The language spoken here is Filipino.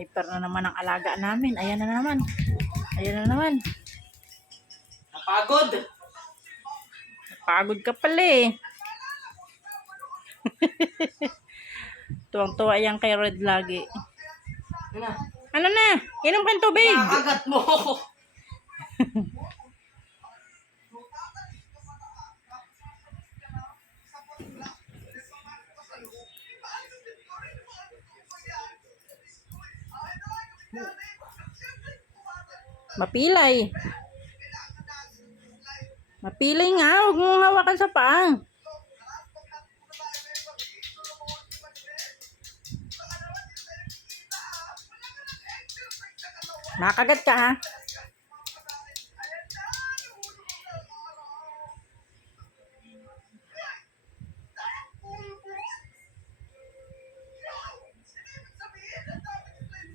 Hyper na naman ang alaga namin. Ayan na naman. Ayan na naman. Napagod. Pagod ka pala eh. Tuwang-tuwa yan kay Red lagi. Ano na? Inom kang tubig. Nakagat mo. Mapilay. Mapilay nga. Huwag mong hawakan sa paa. Nakagat ka ha?